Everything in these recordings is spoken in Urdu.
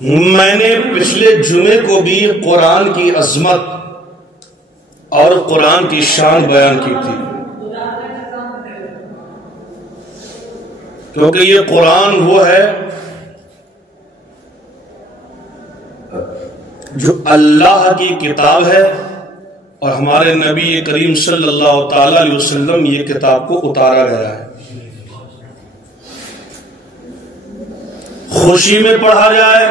میں نے پچھلے جمعے کو بھی قرآن کی عظمت اور قرآن کی شان بیان کی تھی، کیونکہ یہ قرآن وہ ہے جو اللہ کی کتاب ہے، اور ہمارے نبی کریم صلی اللہ تعالی علیہ وسلم یہ کتاب کو اتارا گیا ہے۔ خوشی میں پڑھا جائے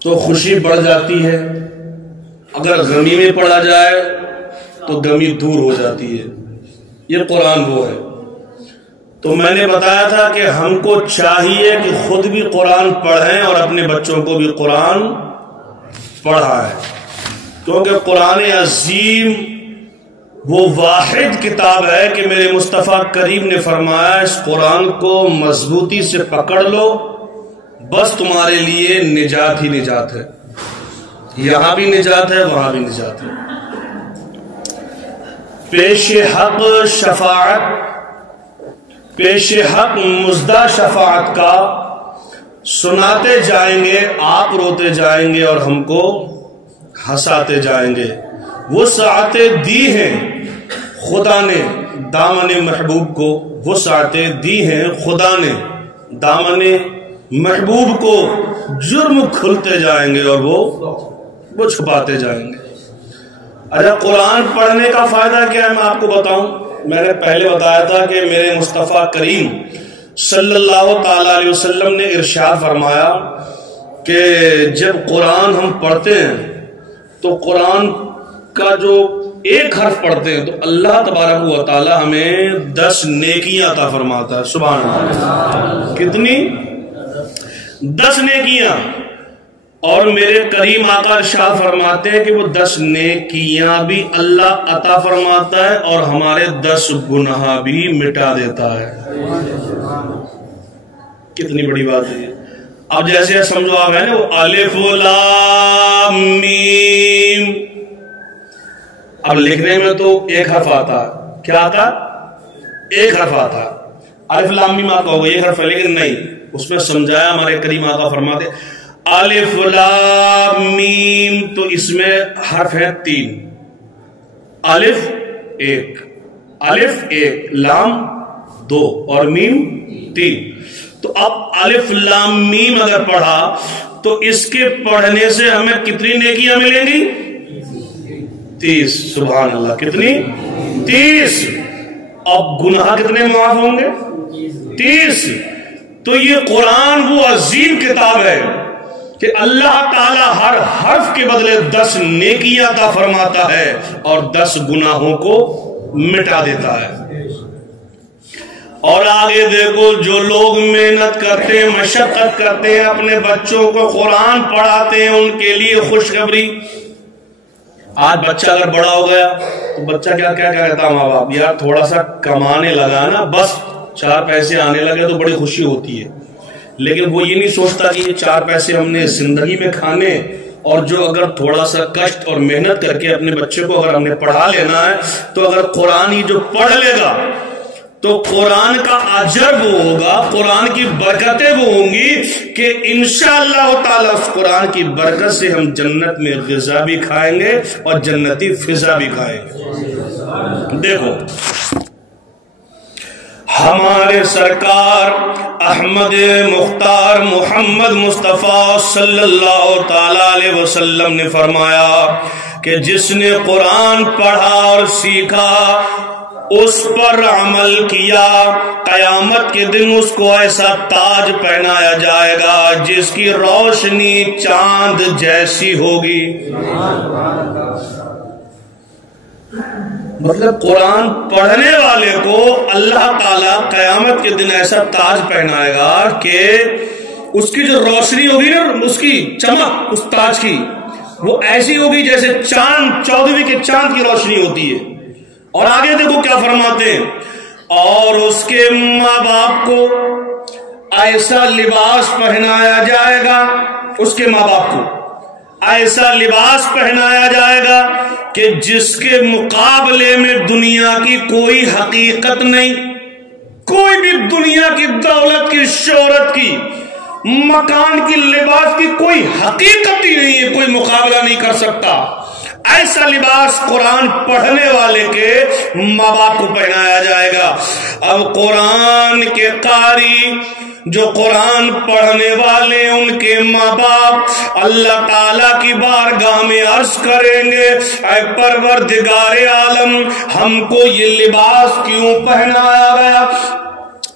تو خوشی بڑھ جاتی ہے، اگر غمی میں پڑھا جائے تو غمی دور ہو جاتی ہے۔ یہ قرآن وہ ہے۔ تو میں نے بتایا تھا کہ ہم کو چاہیے کہ خود بھی قرآن پڑھیں اور اپنے بچوں کو بھی قرآن پڑھائیں، کیونکہ قرآن عظیم وہ واحد کتاب ہے کہ میرے مصطفیٰ کریم نے فرمایا اس قرآن کو مضبوطی سے پکڑ لو، بس تمہارے لیے نجات ہی نجات ہے، یہاں بھی نجات ہے وہاں بھی نجات ہے۔ پیش حق شفاعت، پیش حق مزدہ شفاعت کا سناتے جائیں گے، آپ روتے جائیں گے اور ہم کو ہنساتے جائیں گے۔ وہ ساعتیں دی ہیں خدا نے دامن محبوب کو، وہ ساعتیں دی ہیں خدا نے دامن محبوب کو، جرم کھلتے جائیں گے اور وہ چھپاتے جائیں گے۔ اچھا، قرآن پڑھنے کا فائدہ کیا ہے میں آپ کو بتاؤں۔ میں نے پہلے بتایا تھا کہ میرے مصطفیٰ کریم صلی اللہ تعالی علیہ وسلم نے ارشاد فرمایا کہ جب قرآن ہم پڑھتے ہیں تو قرآن کا جو ایک حرف پڑھتے ہیں تو اللہ تبارک و تعالی ہمیں 10 نیکیاں عطا فرماتا ہے۔ سبحان اللہ، کتنی؟ 10 نیکیاں۔ اور میرے کریم آقا ارشاد فرماتے ہیں کہ وہ 10 نیکیاں بھی اللہ عطا فرماتا ہے اور ہمارے 10 گناہ بھی مٹا دیتا ہے۔ کتنی بڑی بات ہے۔ اب جیسے سمجھو آپ ہیں نا وہ الف لام میم، اب لکھنے میں تو ایک حرف آتا ہے، کیا آتا؟ ایک حرف آتا ہے۔ الف لام میم آپ کہو گے ایک حرف ہے، لیکن نہیں، اس میں سمجھایا ہمارے کریم آقا فرماتے الف لام میم، تو اس میں حرف ہے 3، الف ایک، الف ایک، لام 2 اور میم 3۔ تو اب الف لام میم اگر پڑھا تو اس کے پڑھنے سے ہمیں کتنی نیکیاں ملیں گی؟ 30۔ سبحان اللہ، کتنی؟ 30۔ اب گناہ کتنے معاف ہوں گے؟ 30۔ تو یہ قرآن وہ عظیم کتاب ہے کہ اللہ تعالی ہر حرف کے بدلے 10 نیکیاں عطا فرماتا ہے اور 10 گناہوں کو مٹا دیتا ہے۔ اور آگے دیکھو، جو لوگ محنت کرتے ہیں، مشقت کرتے ہیں، اپنے بچوں کو قرآن پڑھاتے ہیں، ان کے لیے خوشخبری۔ آج بچہ اگر بڑا ہو گیا تو بچہ کیا کہتا ماں باپ، یار تھوڑا سا کمانے لگا نا، بس 4 پیسے آنے لگے تو بڑی خوشی ہوتی ہے۔ لیکن وہ یہ نہیں سوچتا کہ یہ 4 پیسے ہم نے زندگی میں کھانے، اور جو اگر تھوڑا سا کشٹ اور محنت کر کے اپنے بچے کو اگر ہم نے پڑھا لینا ہے تو اگر قرآن ہی جو پڑھ لے گا تو قرآن کا اجر وہ ہوگا، قرآن کی برکتیں وہ ہوں گی کہ انشاءاللہ تعالی اس قرآن کی برکت سے ہم جنت میں غذا بھی کھائیں گے اور جنتی فضا بھی کھائیں گے۔ دیکھو، ہمارے سرکار احمد مختار محمد مصطفیٰ صلی اللہ تعالی علیہ وسلم نے فرمایا کہ جس نے قرآن پڑھا اور سیکھا، اس پر عمل کیا، قیامت کے دن اس کو ایسا تاج پہنایا جائے گا جس کی روشنی چاند جیسی ہوگی۔ مطلب قرآن پڑھنے والے کو اللہ تعالیٰ قیامت کے دن ایسا تاج پہنائے گا کہ اس کی جو روشنی ہوگی نا، اس کی چمک اس تاج کی وہ ایسی ہوگی جیسے چاند، 14ویں کے چاند کی روشنی ہوتی ہے۔ اور آگے دیکھو کیا فرماتے ہیں، اور اس کے ماں باپ کو ایسا لباس پہنایا جائے گا، اس کے ماں باپ کو ایسا لباس پہنایا جائے گا کہ جس کے مقابلے میں دنیا کی کوئی حقیقت نہیں، کوئی بھی دنیا کی دولت کی، شہرت کی مکان کی لباس کی کوئی حقیقت ہی نہیں ہے، کوئی مقابلہ نہیں کر سکتا۔ ایسا لباس قرآن پڑھنے والے کے ماں باپ کو پہنایا جائے گا۔ اب قرآن کے قاری جو قرآن پڑھنے والے ان کے ماں باپ اللہ تعالیٰ کی بارگاہ میں عرض کریں گے، اے پروردگار عالم، ہم کو یہ لباس کیوں پہنایا گیا؟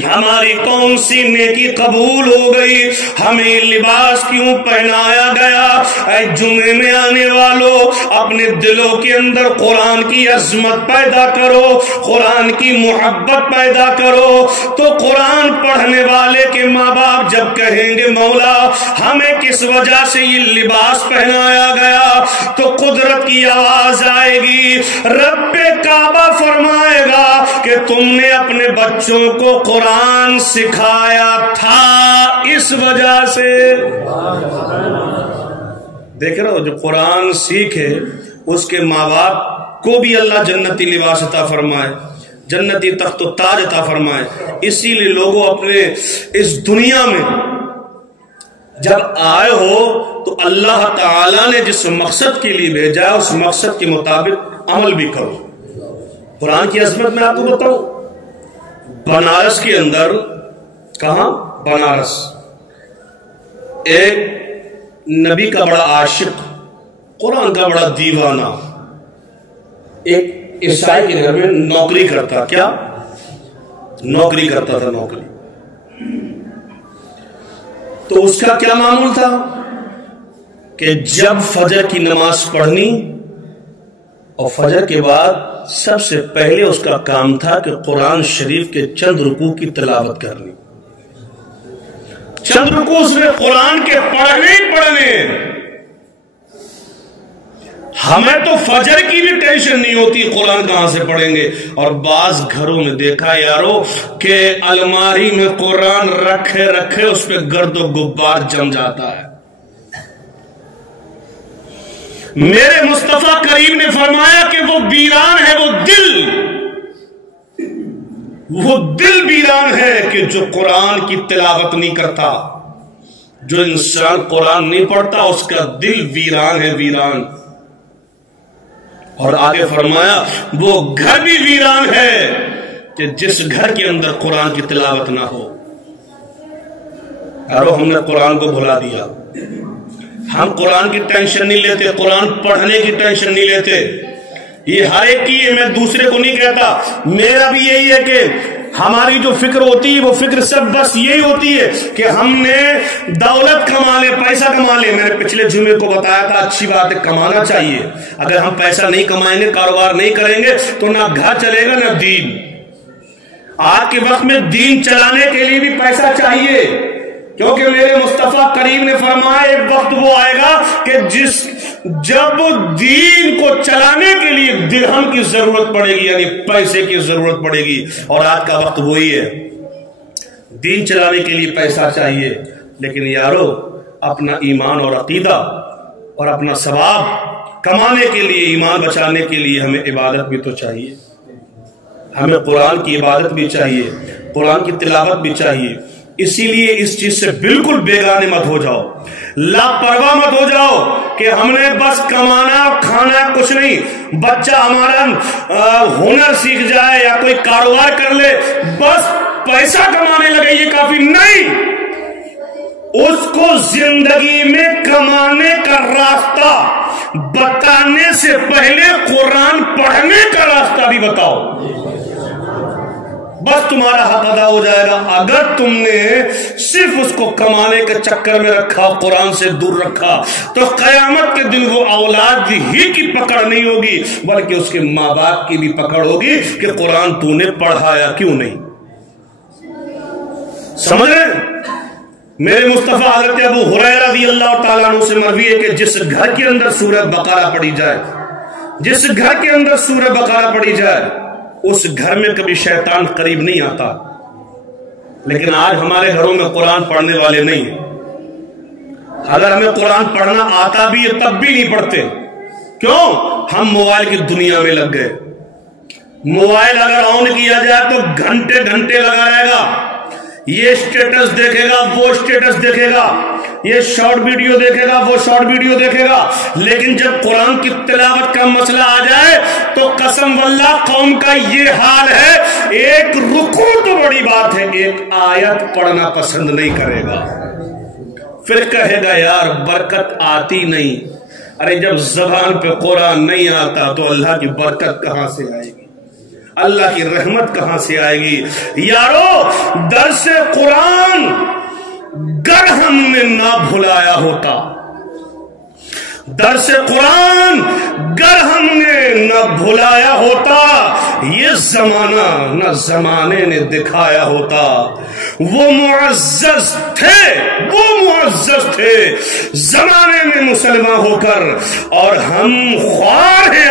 ہماری کون سی نیکی قبول ہو گئی؟ ہمیں لباس کیوں پہنایا گیا؟ اے جمعے میں آنے والوں، اپنے دلوں کے اندر قرآن کی عظمت پیدا کرو، قرآن کی محبت پیدا کرو۔ تو قرآن پڑھنے والے کے ماں باپ جب کہیں گے مولا ہمیں کس وجہ سے یہ لباس پہنایا گیا، تو قدرت کی آواز آئے گی، رب کعبہ فرمائے گا کہ تم نے اپنے بچوں کو قرآن سکھایا تھا اس وجہ سے۔ دیکھ رہے ہو، جو قرآن سیکھے اس کے ماں باپ کو بھی اللہ جنتی لباس عطا فرمائے، جنتی تخت و تاج عطا فرمائے۔ اسی لیے لوگوں اپنے اس دنیا میں جب آئے ہو تو اللہ تعالیٰ نے جس مقصد کے لیے بھیجا اس مقصد کے مطابق عمل بھی کرو۔ قرآن کی عظمت میں آپ کو بتاؤں، بنارس کے اندر، کہاں؟ بنارس، ایک نبی کا بڑا عاشق، قرآن کا بڑا دیوانہ، ایک عیسائی کے گھر میں نوکری کرتا۔ کیا نوکری کرتا تھا؟ نوکری۔ تو اس کا کیا معمول تھا کہ جب فجر کی نماز پڑھنی اور فجر کے بعد سب سے پہلے اس کا کام تھا کہ قرآن شریف کے چند رکوع کی تلاوت کرنی۔ چند رکوع اس میں قرآن کے پڑھنے ہی پڑھنے۔ ہمیں تو فجر کی بھی ٹینشن نہیں ہوتی قرآن کہاں سے پڑھیں گے، اور بعض گھروں میں دیکھا یارو کہ الماری میں قرآن رکھے رکھے اس پہ گرد و غبار جم جاتا ہے۔ میرے مصطفیٰ کریم نے فرمایا کہ وہ ویران ہے وہ دل ویران ہے کہ جو قرآن کی تلاوت نہیں کرتا۔ جو انسان قرآن نہیں پڑھتا اس کا دل ویران ہے، ویران۔ اور آگے فرمایا وہ گھر بھی ویران ہے کہ جس گھر کے اندر قرآن کی تلاوت نہ ہو۔ یارو ہم نے قرآن کو بھلا دیا، ہم قرآن کی ٹینشن نہیں لیتے، قرآن پڑھنے کی ٹینشن نہیں لیتے۔ یہ ہر ایک کی ہے، میں دوسرے کو نہیں کہتا، میرا بھی یہی ہے کہ ہماری جو فکر ہوتی ہے وہ فکر سب بس یہی ہوتی ہے کہ ہم نے دولت کما لے، پیسہ کما لے۔ میں نے پچھلے جمعے کو بتایا تھا، اچھی بات ہے، کمانا چاہیے۔ اگر ہم پیسہ نہیں کمائیں گے، کاروبار نہیں کریں گے تو نہ گھر چلے گا نہ دین۔ آج کے وقت میں دین چلانے کے لیے بھی پیسہ چاہیے، کیونکہ میرے مصطفیٰ کریم نے فرمایا ایک وقت وہ آئے گا کہ جب دین کو چلانے کے لیے درہم کی ضرورت پڑے گی، یعنی پیسے کی ضرورت پڑے گی، اور آج کا وقت وہی ہے، دین چلانے کے لیے پیسہ چاہیے۔ لیکن یارو اپنا ایمان اور عقیدہ اور اپنا ثواب کمانے کے لیے، ایمان بچانے کے لیے ہمیں عبادت بھی تو چاہیے، ہمیں قرآن کی عبادت بھی چاہیے، قرآن کی تلاوت بھی چاہیے۔ اسی لیے اس چیز سے بالکل بیگانے مت ہو جاؤ، لاپرواہ مت ہو جاؤ کہ ہم نے بس کمانا کھانا کچھ نہیں۔ بچہ ہمارا ہنر سیکھ جائے یا کوئی کاروبار کر لے، بس پیسہ کمانے لگے یہ کافی نہیں، اس کو زندگی میں کمانے کا راستہ بتانے سے پہلے قرآن پڑھنے کا راستہ بھی بتاؤ، بس تمہارا حق ادا ہو جائے گا۔ اگر تم نے صرف اس کو کمانے کے چکر میں رکھا، قرآن سے دور رکھا، تو قیامت کے دن وہ اولاد ہی کی پکڑ نہیں ہوگی بلکہ اس کے ماں باپ کی بھی پکڑ ہوگی کہ قرآن تو نے پڑھایا کیوں نہیں۔ سمجھ رہے؟ میرے مصطفیٰ حضرت ابو ہریرہ رضی اللہ تعالیٰ عنہ سے مروی ہے کہ جس گھر کے اندر سورہ بقرہ پڑھی جائے، جس گھر کے اندر سورہ بقرہ پڑھی جائے، اس گھر میں کبھی شیطان قریب نہیں آتا۔ لیکن آج ہمارے گھروں میں قرآن پڑھنے والے نہیں ہیں۔ اگر ہمیں قرآن پڑھنا آتا بھی ہے تب بھی نہیں پڑھتے، کیوں؟ ہم موبائل کی دنیا میں لگ گئے۔ موبائل اگر آن کیا جائے تو گھنٹے گھنٹے لگا رہے گا، یہ اسٹیٹس دیکھے گا، وہ اسٹیٹس دیکھے گا، یہ شارٹ ویڈیو دیکھے گا، وہ شارٹ ویڈیو دیکھے گا، لیکن جب قرآن کی تلاوت کا مسئلہ آ جائے تو قسم واللہ قوم کا یہ حال ہے، ایک رکوع تو بڑی بات ہے، ایک آیت پڑھنا پسند نہیں کرے گا، پھر کہے گا یار برکت آتی نہیں۔ ارے جب زبان پہ قرآن نہیں آتا تو اللہ کی برکت کہاں سے آئے گی، اللہ کی رحمت کہاں سے آئے گی؟ یارو درس قرآن گر ہم نے نہ بھلایا ہوتا، درس قرآن گر ہم نے نہ بھلایا ہوتا، یہ زمانہ نہ زمانے نے دکھایا ہوتا۔ وہ معزز تھے زمانے میں مسلمان ہو کر، اور ہم خوار ہیں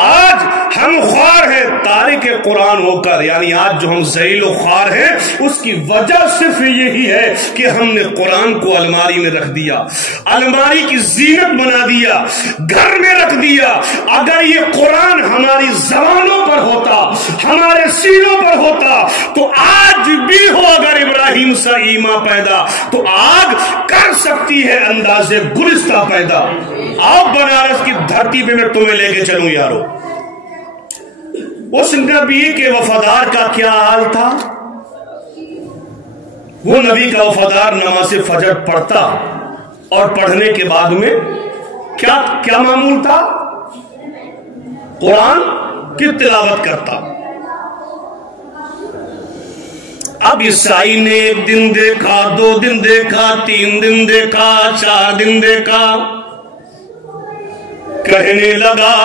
آج ہم خوار ہیں تارک قرآن ہو کر، یعنی آج جو ہم ذلیل و خوار ہیں اس کی وجہ صرف یہی ہے کہ ہم نے قرآن کو الماری میں رکھ دیا، الماری کی زینت بنا دیا، گھر میں رکھ دیا۔ اگر یہ قرآن ہماری زبانوں پر ہوتا، ہمارے سینوں پر ہوتا تو آج بھی ہو اگر ابراہیم سے ایمان پیدا تو آگ کر سکتی ہے انداز گلستہ پیدا۔ آؤ بنارس کی دھرتی پہ میں تمہیں لے کے چلوں یارو۔ اس نبی کے وفادار کا کیا حال تھا؟ وہ نبی کا وفادار نماز فجر پڑھتا اور پڑھنے کے بعد میں کیا معمول تھا؟ قرآن کی تلاوت کرتا۔ اب عیسائی نے 1 دن دیکھا، 2 دن دیکھا، 3 دن دیکھا، 4 دن دیکھا، کہنے لگا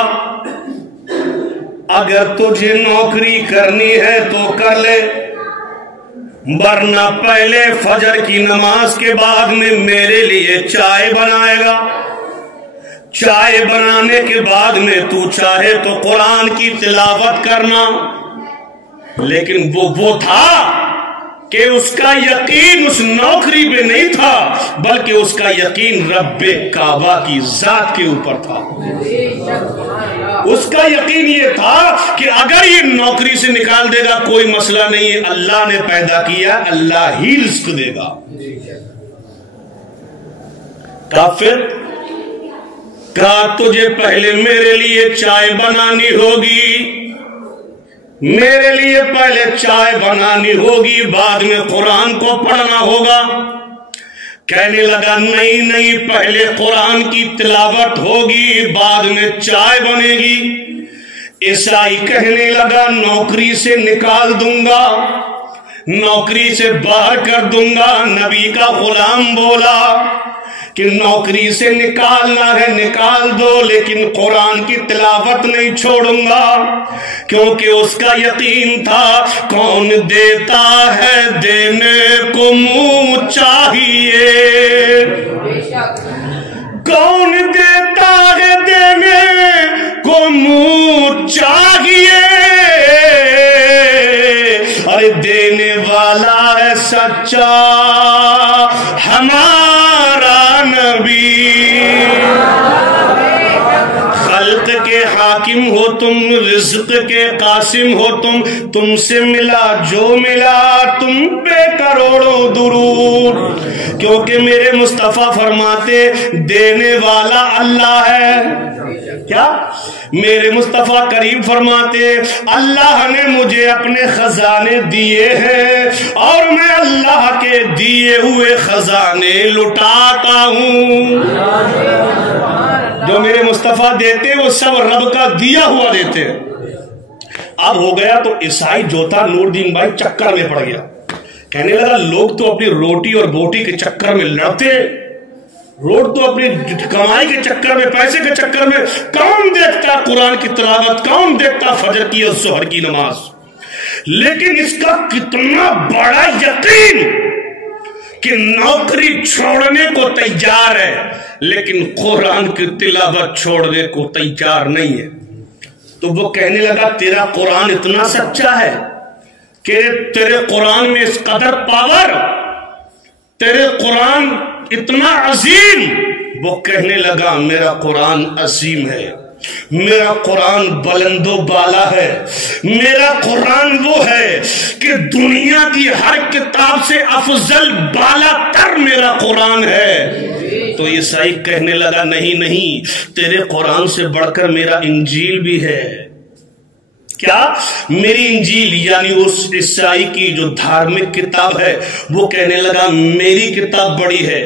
اگر تجھے نوکری کرنی ہے تو کر لے، ورنہ پہلے فجر کی نماز کے بعد میں میرے لیے چائے بنائے گا، چائے بنانے کے بعد میں تو چاہے تو قرآن کی تلاوت کرنا۔ لیکن وہ تھا کہ اس کا یقین اس نوکری پہ نہیں تھا، بلکہ اس کا یقین رب کعبہ کی ذات کے اوپر تھا۔ اس کا یقین یہ تھا کہ اگر یہ نوکری سے نکال دے گا کوئی مسئلہ نہیں ہے، اللہ نے پیدا کیا، اللہ ہی رزق دے گا۔ کافر کہا تجھے پہلے میرے لیے چائے بنانی ہوگی، میرے لیے پہلے چائے بنانی ہوگی، بعد میں قرآن کو پڑھنا ہوگا۔ کہنے لگا نہیں، پہلے قرآن کی تلاوت ہوگی، بعد میں چائے بنے گی۔ عیسائی کہنے لگا نوکری سے نکال دوں گا، نوکری سے باہر کر دوں گا۔ نبی کا غلام بولا کہ نوکری سے نکالنا ہے نکال دو، لیکن قرآن کی تلاوت نہیں چھوڑوں گا، کیونکہ اس کا یقین تھا کون دیتا ہے دینے کو منہ چاہیے، کون دیتا ہے دینے کو منہ چاہیے، ارے دینے والا ہے سچا ہمارا نبی۔ خلق کے حاکم ہو تم، رزق کے قاسم ہو تم سے ملا جو ملا تم پہ کروڑوں درود، کیونکہ میرے مصطفیٰ فرماتے دینے والا اللہ ہے۔ کیا میرے مصطفیٰ کریم فرماتے اللہ نے مجھے اپنے خزانے دیے ہیں اور میں اللہ کے دیے ہوئے خزانے لٹاتا ہوں۔ جو میرے مصطفیٰ دیتے وہ سب رب کا دیا ہوا دیتے۔ اب ہو گیا تو عیسائی جو تھا نور الدین بھائی چکر میں پڑ گیا، کہنے لگا لوگ تو اپنی روٹی اور بوٹی کے چکر میں لڑتے، روڈ تو اپنی کمائی کے چکر میں، پیسے کے چکر میں، کون دیکھتا قرآن کی تلاوت، کون دیکھتا فجر کی اور ظہر کی نماز۔ لیکن اس کا کتنا بڑا یقین کہ نوکری چھوڑنے کو تیار ہے لیکن قرآن کی تلاوت چھوڑنے کو تیار نہیں ہے۔ تو وہ کہنے لگا تیرا قرآن اتنا سچا ہے کہ تیرے قرآن میں اس قدر پاور، تیرے قرآن اتنا عظیم۔ وہ کہنے لگا میرا قرآن عظیم ہے، میرا قرآن بلند و بالا ہے، میرا قرآن وہ ہے کہ دنیا کی ہر کتاب سے افضل بالا تر میرا قرآن ہے۔ تو عیسائی کہنے لگا نہیں، تیرے قرآن سے بڑھ کر میرا انجیل بھی ہے۔ کیا؟ میری انجیل، یعنی اس عیسائی کی جو دھارمک کتاب ہے، وہ کہنے لگا میری کتاب بڑی ہے،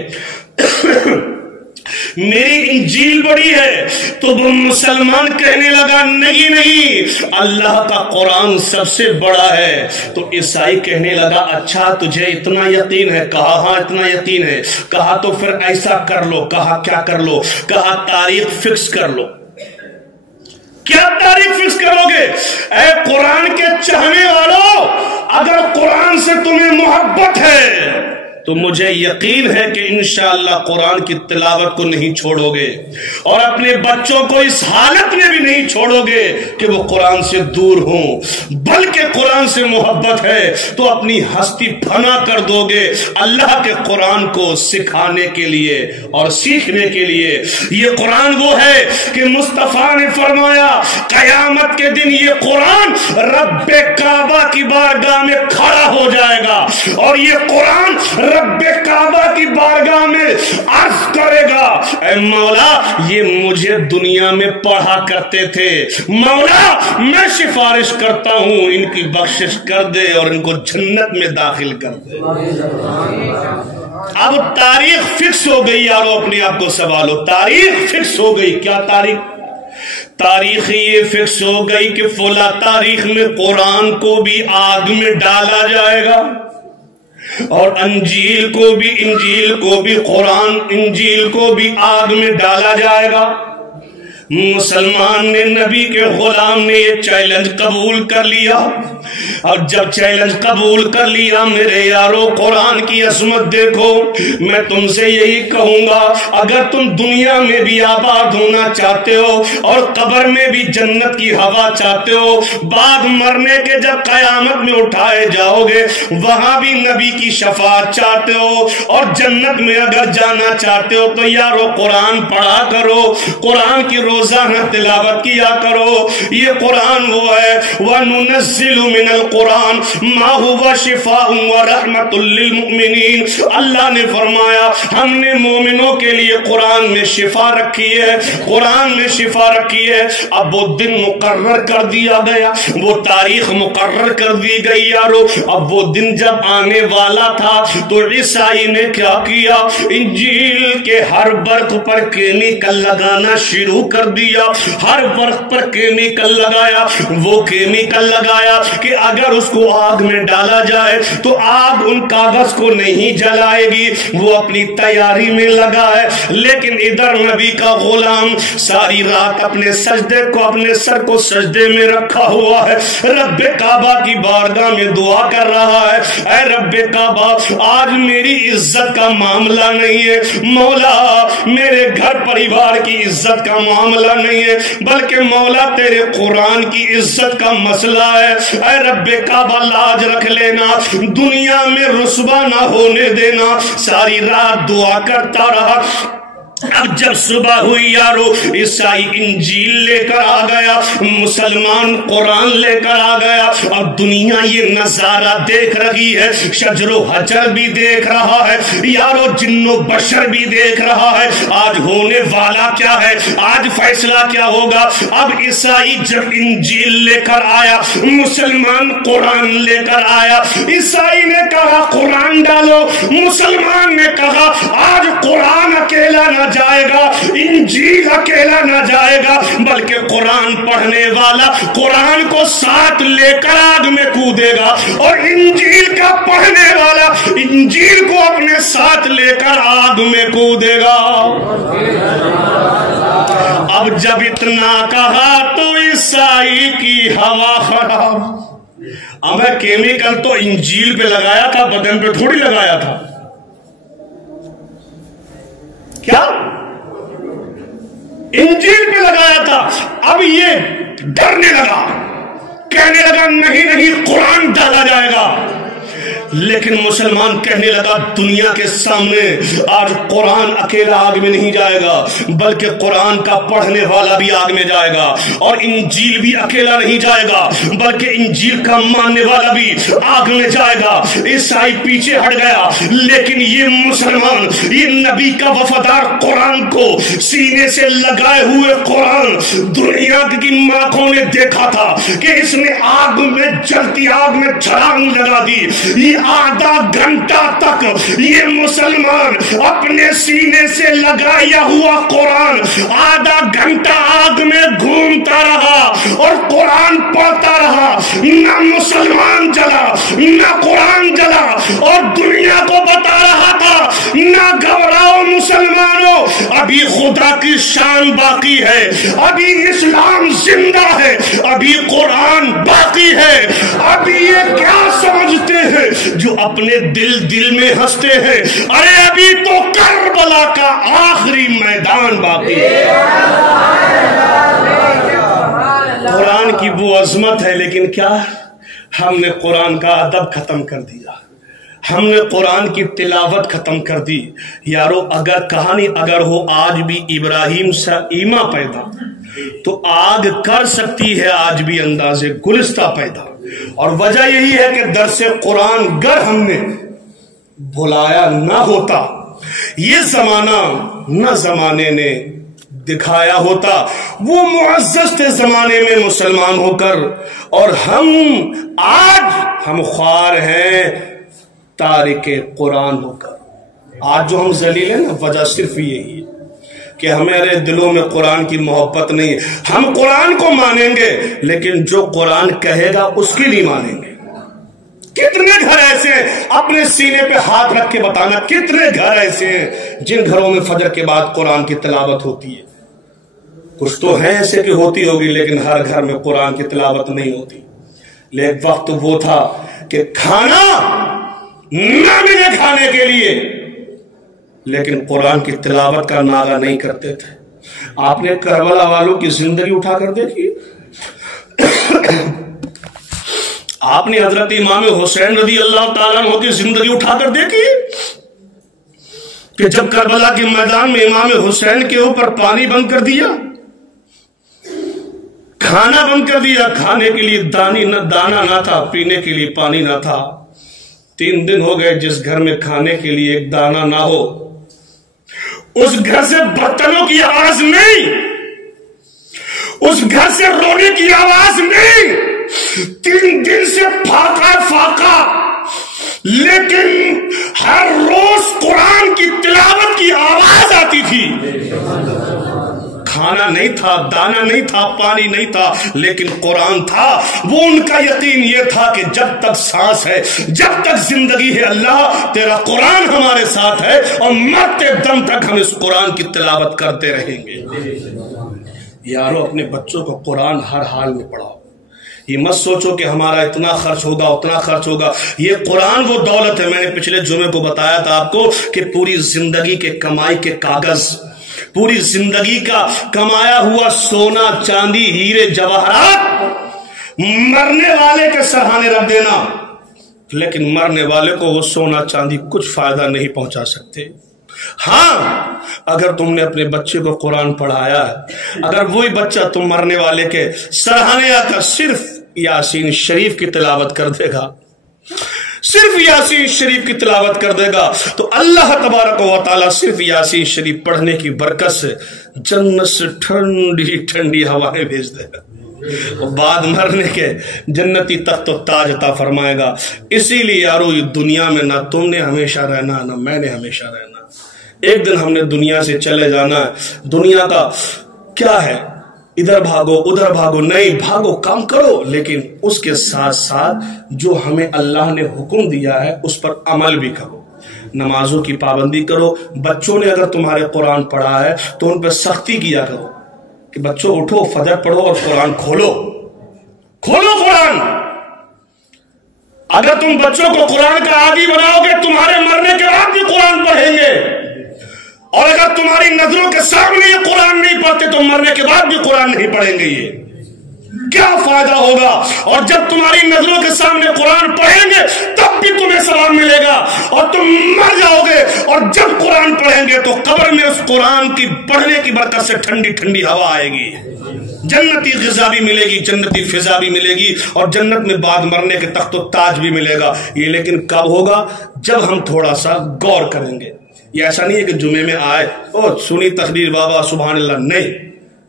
میری انجیل بڑی ہے۔ تو وہ مسلمان کہنے لگا نہیں، اللہ کا قرآن سب سے بڑا ہے۔ تو عیسائی کہنے لگا اچھا تجھے اتنا یقین ہے؟ کہا ہاں اتنا یقین ہے۔ کہا تو پھر ایسا کر لو۔ کہا کیا کر لو؟ کہا تاریخ فکس کر لو۔ کیا تاریخ فکس کرو گے؟ اے قرآن کے چاہنے والوں، اگر قرآن سے تمہیں محبت ہے تو مجھے یقین ہے کہ انشاءاللہ قرآن کی تلاوت کو نہیں چھوڑو گے، اور اپنے بچوں کو اس حالت میں بھی نہیں چھوڑو گے کہ وہ قرآن سے دور ہوں، بلکہ قرآن سے محبت ہے تو اپنی ہستی فنا کر دو گے اللہ کے قرآن کو سکھانے کے لیے اور سیکھنے کے لیے۔ یہ قرآن وہ ہے کہ مصطفیٰ نے فرمایا قیامت کے دن یہ قرآن رب کعبہ کی بارگاہ میں کھڑا ہو جائے گا، اور یہ قرآن رب کعبہ کی بارگاہ میں عرض کرے گا اے مولا یہ مجھے دنیا میں پڑھا کرتے تھے، مولا میں سفارش کرتا ہوں ان کی بخشش کر دے اور ان کو جنت میں داخل کر دے۔ اب تاریخ فکس ہو گئی یارو، اپنے آپ کو سوالو، تاریخ فکس ہو گئی۔ کیا تاریخ یہ فکس ہو گئی کہ فلاں تاریخ میں قرآن کو بھی آگ میں ڈالا جائے گا، اور انجیل کو بھی قرآن انجیل کو بھی آگ میں ڈالا جائے گا۔ مسلمان نے، نبی کے غلام نے یہ چیلنج قبول کر لیا، اور جب چیلنج قبول کر لیا میرے یارو قرآن کی عظمت دیکھو۔ میں تم سے یہی کہوں گا اگر تم دنیا میں بھی آباد ہونا چاہتے ہو اور قبر میں بھی جنت کی ہوا چاہتے ہو، بعد مرنے کے جب قیامت میں اٹھائے جاؤ گے وہاں بھی نبی کی شفاعت چاہتے ہو، اور جنت میں اگر جانا چاہتے ہو تو یارو قرآن پڑھا کرو، قرآن کی روزانہ تلاوت کیا کرو۔ یہ قرآن وہ ہے وَنُنَزِّلُ مِنَ الْقُرْآنِ مَا هُوَ شِفَاءٌ وَرَحْمَةٌ لِّلْمُؤْمِنِينَ۔ اللہ نے فرمایا ہم نے مومنوں کے لیے قرآن میں شفا رکھی ہے، قرآن میں شفا رکھی ہے۔ اب وہ دن مقرر کر دیا گیا، وہ تاریخ مقرر کر دی گئی یارو۔ اب وہ دن جب آنے والا تھا تو عیسائی نے کیا کیا؟ انجیل کے ہر ورق پر کیمیکل لگانا شروع کر دیا، ہر ورق پر کیمیکل لگایا۔ وہ کیمیکل لگایا کہ اگر اس کو آگ میں ڈالا جائے تو آگ ان کاغذ کو نہیں جلائے گی، وہ اپنی تیاری میں لگا ہے۔ لیکن ادھر نبی کا غلام ساری رات اپنے سجدے کو، اپنے سر کو سجدے میں رکھا ہوا ہے، رب کعبہ کی بارگاہ میں دعا کر رہا ہے اے رب کعبہ آج میری عزت کا معاملہ نہیں ہے مولا، میرے گھر پریوار کی عزت کا معاملہ نہیں ہے، بلکہ مولا تیرے قرآن کی عزت کا مسئلہ ہے۔ اے رب کعبہ لاج رکھ لینا، دنیا میں رسوا نہ ہونے دینا۔ ساری رات دعا کرتا رہا۔ اب جب صبح ہوئی یارو عیسائی انجیل لے کر آ گیا، مسلمان قرآن لے کر آ گیا، اور دنیا یہ نظارہ دیکھ رہی ہے، شجر و حجر بھی دیکھ رہا ہے یارو، جن و بشر بھی دیکھ رہا ہے آج ہونے والا کیا ہے، آج فیصلہ کیا ہوگا۔ اب عیسائی جب انجیل لے کر آیا، مسلمان قرآن لے کر آیا، عیسائی نے کہا قرآن ڈالو، مسلمان نے کہا آج قرآن اکیلا نہ جائے گا، انجیل اکیلا نہ جائے گا، بلکہ قرآن پڑھنے والا قرآن کو ساتھ لے کر آگ میں کودے گا، اور انجیل کا پڑھنے والا انجیل کو اپنے ساتھ لے کر آگ میں کودے گا۔ اب جب اتنا کہا تو عیسائی کی ہوا خراب۔ اب کیمیکل تو انجیل پہ لگایا تھا، بدن پہ تھوڑی لگایا تھا۔ کیا انجیل پہ لگایا تھا؟ اب یہ ڈرنے لگا، کہنے لگا نہیں قرآن ڈالا جائے گا۔ لیکن مسلمان کہنے لگا دنیا کے سامنے آج قرآن اکیلا آگ میں نہیں جائے گا بلکہ قرآن کا پڑھنے والا بھی آگ میں جائے گا، اور انجیل بھی اکیلا نہیں جائے گا بلکہ انجیل کا ماننے والا بھی آگ میں جائے گا۔ عیسائی پیچھے ہٹ گیا، لیکن یہ مسلمان، یہ نبی کا وفادار قرآن کو سینے سے لگائے ہوئے قرآن دنیا کی آنکھوں نے دیکھا تھا کہ اس نے آگ میں جلتی آگ میں چھلانگ لگا دی۔ یہ آدھا گھنٹہ تک یہ مسلمان اپنے سینے سے لگایا ہوا قرآن آدھا گھنٹہ آگ میں گھومتا رہا اور قرآن پڑھتا رہا، نہ مسلمان جلا نہ قرآن جلا، اور دنیا کو بتا رہا تھا نہ گھبراؤ مسلمانوں، ابھی خدا کی شان باقی ہے، ابھی اسلام زندہ ہے، ابھی قرآن باقی ہے۔ ابھی یہ کیا سمجھتے ہیں جو اپنے دل میں ہنستے ہیں؟ ارے ابھی تو کربلا کا آخری میدان باقی ہے۔ قرآن کی وہ عظمت ہے، لیکن کیا ہم نے قرآن کا ادب ختم کر دیا، ہم نے قرآن کی تلاوت ختم کر دی۔ یارو اگر کہانی اگر ہو آج بھی ابراہیم سے ایما پیدا تو آگ کر سکتی ہے آج بھی اندازے گلستہ پیدا، اور وجہ یہی ہے کہ درس قرآن گر ہم نے بھلایا نہ ہوتا، یہ زمانہ نہ زمانے نے دکھایا ہوتا، وہ معزز تھے زمانے میں مسلمان ہو کر، اور آج ہم خوار ہیں تارک قرآن ہو کر۔ آج جو ہم ذلیل ہیں نا، وجہ صرف یہی ہے کہ ہمارے دلوں میں قرآن کی محبت نہیں ہے۔ ہم قرآن کو مانیں گے لیکن جو قرآن کہے گا اس کی نہیں مانیں گے۔ کتنے گھر ایسے ہیں، اپنے سینے پہ ہاتھ رکھ کے بتانا کتنے گھر ایسے ہیں جن گھروں میں فجر کے بعد قرآن کی تلاوت ہوتی ہے؟ کچھ تو ہیں ایسے کہ ہوتی ہوگی، لیکن ہر گھر میں قرآن کی تلاوت نہیں ہوتی۔ لیکن وقت وہ تھا کہ کھانا نہ ملے کھانے کے لیے لیکن قرآن کی تلاوت کا نعرہ نہیں کرتے تھے۔ آپ نے کربلا والوں کی زندگی اٹھا کر دیکھی، آپ نے حضرت امام حسین رضی اللہ تعالیٰ عنہ کی زندگی اٹھا کر دیکھی کہ جب کربلا کے میدان میں امام حسین کے اوپر پانی بند کر دیا، کھانا بند کر دیا، کھانے کے لیے دانا نہ تھا، پینے کے لیے پانی نہ تھا۔ 3 دن ہو گئے جس گھر میں کھانے کے لیے ایک دانا نہ ہو، اس گھر سے برتنوں کی آواز نہیں، اس گھر سے رونے کی آواز نہیں، 3 دن سے فاقہ، لیکن ہر روز قرآن کی تلاوت کی آواز آتی تھی۔ کھانا نہیں تھا، دانا نہیں تھا، پانی نہیں تھا، لیکن قرآن تھا۔ وہ ان کا یقین یہ تھا کہ جب تک سانس ہے، جب تک زندگی ہے، اللہ تیرا قرآن ہمارے ساتھ ہے، اور مرتے دم تک ہم اس قرآن کی تلاوت کرتے رہیں گے۔ یارو اپنے بچوں کو قرآن ہر حال میں پڑھاؤ، یہ مت سوچو کہ ہمارا اتنا خرچ ہوگا اتنا خرچ ہوگا۔ یہ قرآن وہ دولت ہے، میں نے پچھلے جمعے کو بتایا تھا آپ کو کہ پوری زندگی کے کمائی کے کاغذ، پوری زندگی کا کمایا ہوا سونا چاندی ہیرے جواہرات مرنے والے کے سرہانے رکھ دینا، لیکن مرنے والے کو وہ سونا چاندی کچھ فائدہ نہیں پہنچا سکتے۔ ہاں اگر تم نے اپنے بچے کو قرآن پڑھایا ہے، اگر وہی بچہ تم مرنے والے کے سرہانے آ کر صرف یاسین شریف کی تلاوت کر دے گا، صرف یاسین شریف کی تلاوت کر دے گا، تو اللہ تبارک و تعالیٰ صرف یاسین شریف پڑھنے کی برکت سے جنت سے ٹھنڈی ٹھنڈی ہوائیں بھیج دے گا، اور بعد مرنے کے جنتی تخت و تاج عطا فرمائے گا۔ اسی لیے یارو یہ دنیا میں نہ تم نے ہمیشہ رہنا نہ میں نے ہمیشہ رہنا، ایک دن ہم نے دنیا سے چلے جانا ہے۔ دنیا کا کیا ہے، ادھر بھاگو ادھر بھاگو، نہیں، بھاگو کام کرو، لیکن اس کے ساتھ ساتھ جو ہمیں اللہ نے حکم دیا ہے اس پر عمل بھی کرو، نمازوں کی پابندی کرو۔ بچوں نے اگر تمہارے قرآن پڑھا ہے تو ان پہ سختی کیا کرو کہ بچوں اٹھو، فجر پڑھو اور قرآن کھولو قرآن۔ اگر تم بچوں کو قرآن کا عادی بناؤ گے، تمہارے مرنے کے بعد بھی قرآن پڑھیں گے، اور اگر تمہاری نظروں کے سامنے یہ قرآن نہیں پڑھتے تو مرنے کے بعد بھی قرآن نہیں پڑھیں گے۔ یہ کیا فائدہ ہوگا؟ اور جب تمہاری نظروں کے سامنے قرآن پڑھیں گے تب بھی تمہیں ثواب ملے گا، اور تم مر جاؤ گے اور جب قرآن پڑھیں گے تو قبر میں اس قرآن کی پڑھنے کی برکت سے ٹھنڈی ٹھنڈی ہوا آئے گی، جنتی غذا بھی ملے گی، جنتی فضا بھی ملے گی، اور جنت میں بعد مرنے کے تخت و تاج بھی ملے گا۔ یہ لیکن کب ہوگا؟ جب ہم تھوڑا سا غور کریں گے۔ یہ ایسا نہیں ہے کہ جمعے میں آئے او سنی تقریر بابا سبحان اللہ، نہیں،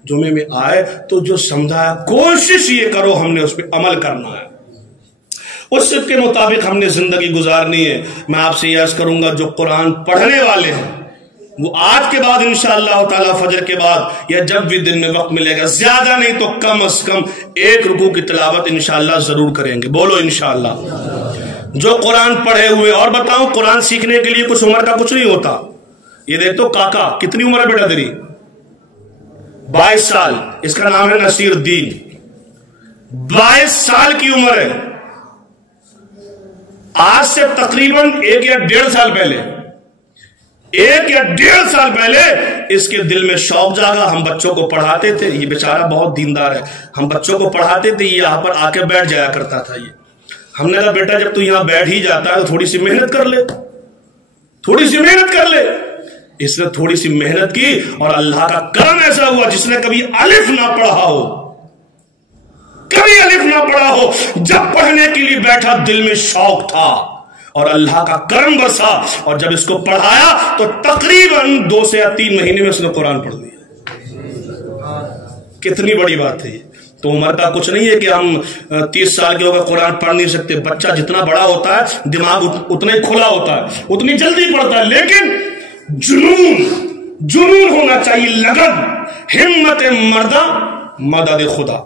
جمعے میں آئے تو جو سمجھایا کوشش یہ کرو ہم نے اس پہ عمل کرنا ہے، اس کے مطابق ہم نے زندگی گزارنی ہے۔ میں آپ سے یہ عرض کروں گا جو قرآن پڑھنے والے ہیں وہ آج کے بعد انشاءاللہ تعالی فجر کے بعد یا جب بھی دن میں وقت ملے گا، زیادہ نہیں تو کم از کم 1 رکوع کی تلاوت انشاءاللہ ضرور کریں گے، بولو انشاءاللہ۔ جو قرآن پڑھے ہوئے، اور بتاؤں قرآن سیکھنے کے لیے کچھ عمر کا کچھ نہیں ہوتا۔ یہ دیکھ تو کاکا کتنی عمر ہے بیٹا تیری؟ 22 سال، اس کا نام ہے نصیر الدین، 22 سال کی عمر ہے۔ آج سے تقریباً 1 یا 1.5 سال پہلے، 1 یا 1.5 سال پہلے اس کے دل میں شوق جاگا۔ ہم بچوں کو پڑھاتے تھے، یہ بیچارہ بہت دیندار ہے، ہم بچوں کو پڑھاتے تھے، یہ یہاں پر آ کے بیٹھ جایا کرتا تھا۔ یہ ہم نے کہا بیٹا جب تو یہاں بیٹھ ہی جاتا ہے تو تھوڑی سی محنت کر لے، تھوڑی سی محنت کر لے۔ اس نے تھوڑی سی محنت کی اور اللہ کا کرم ایسا ہوا جس نے کبھی الف نہ پڑھا ہو، کبھی الف نہ پڑھا ہو، جب پڑھنے کے لیے بیٹھا دل میں شوق تھا اور اللہ کا کرم برسا، اور جب اس کو پڑھایا تو تقریباً 2 سے یا 3 مہینے میں اس نے قرآن پڑھ لیا۔ کتنی بڑی بات ہے یہ۔ تو عمر کا کچھ نہیں ہے کہ ہم 30 سال کے ہو گئے قرآن پڑھ نہیں سکتے۔ بچہ جتنا بڑا ہوتا ہے دماغ اتنا ہی کھلا ہوتا ہے، اتنی جلدی پڑھتا ہے، لیکن جنون ہونا چاہیے، لگن، ہمت مردہ مدد خدا۔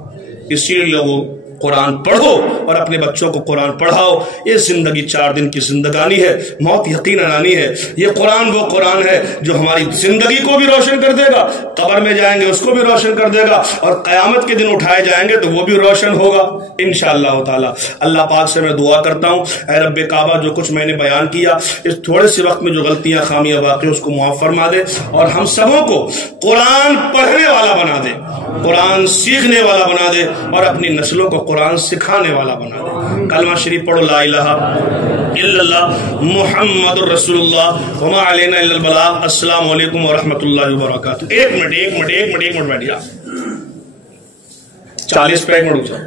اسی لیے لوگوں قرآن پڑھو اور اپنے بچوں کو قرآن پڑھاؤ۔ یہ زندگی 4 دن کی زندگانی ہے، موت یقیناً آنی ہے۔ یہ قرآن وہ قرآن ہے جو ہماری زندگی کو بھی روشن کر دے گا، قبر میں جائیں گے اس کو بھی روشن کر دے گا، اور قیامت کے دن اٹھائے جائیں گے تو وہ بھی روشن ہوگا انشاءاللہ تعالی۔ اللہ پاک سے میں دعا کرتا ہوں اے رب کعبہ جو کچھ میں نے بیان کیا اس تھوڑے سے وقت میں جو غلطیاں خامیاں باقی اس کو معاف فرما دے، اور ہم سبوں کو قرآن پڑھنے والا بنا دے، قرآن سیکھنے والا بنا دے، اور اپنی نسلوں کو قرآن سکھانے والا بنا دے۔ کلمہ شریف پڑھو، لا الہ الا اللہ محمد رسول اللہ وما علینا الا البلاغ۔ السلام علیکم ورحمۃ اللہ وبرکاتہ۔ ایک منٹ بیٹھیے، 40 پہ 1 منٹ رک جاؤ۔